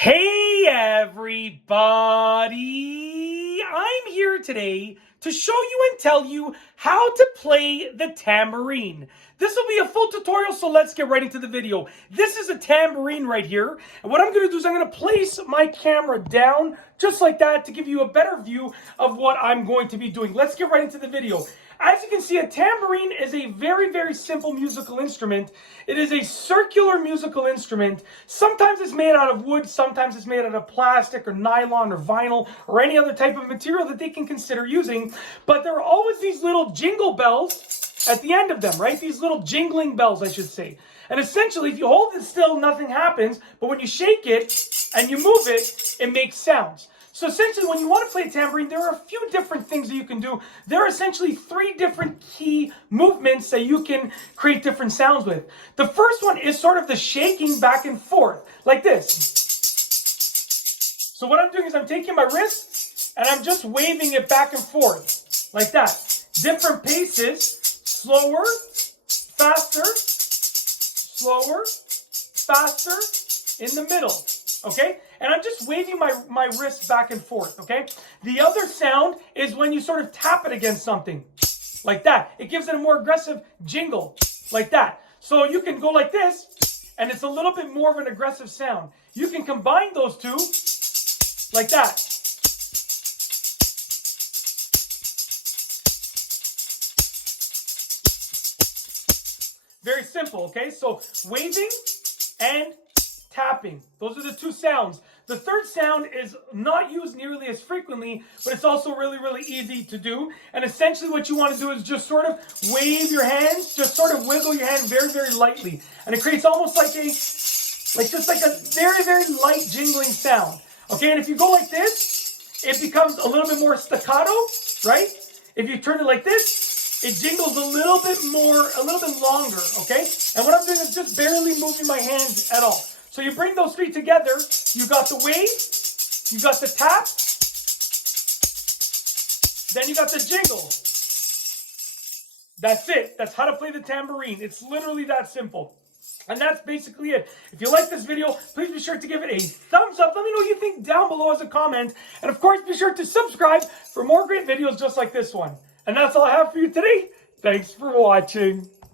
Hey everybody! I'm here today to show you and tell you how to play the tambourine. This will be a full tutorial, so let's get right into the video. This is a tambourine right here, and what I'm going to do is I'm going to place my camera down just like that to give you a better view of what I'm going to be doing. Let's get right into the video. As you can see, a tambourine is a very, very simple musical instrument. It is a circular musical instrument. Sometimes it's made out of wood, sometimes it's made out of plastic or nylon or vinyl or any other type of material that they can consider using. But there are always these little jingle bells at the end of them, right? These little jingling bells, I should say. And essentially, if you hold it still, nothing happens. But when you shake it and you move it, it makes sounds. So essentially, when you want to play a tambourine, there are a few different things that you can do. There are essentially 3 different key movements that you can create different sounds with. The first one is sort of the shaking back and forth, like this. So what I'm doing is I'm taking my wrist and I'm just waving it back and forth, like that. Different paces, slower, faster, slower, faster, in the middle. Okay? And I'm just waving my wrist back and forth, okay? The other sound is when you sort of tap it against something, like that. It gives it a more aggressive jingle, like that. So you can go like this, and it's a little bit more of an aggressive sound. You can combine those two, like that. Very simple, okay? So waving and tapping. Those are the 2 sounds. The third sound is not used nearly as frequently, but it's also really, really easy to do. And essentially what you want to do is just sort of wave your hands, just sort of wiggle your hand very, very lightly. And it creates almost like just like a very, very light jingling sound. Okay, and if you go like this, it becomes a little bit more staccato, right? If you turn it like this, it jingles a little bit longer, okay? And what I'm doing is just barely moving my hands at all. So you bring those 3 together, you got the wave, you got the tap, then you got the jingle. That's it. That's how to play the tambourine. It's literally that simple. And that's basically it. If you like this video, please be sure to give it a thumbs up. Let me know what you think down below as a comment. And of course, be sure to subscribe for more great videos just like this one. And that's all I have for you today. Thanks for watching.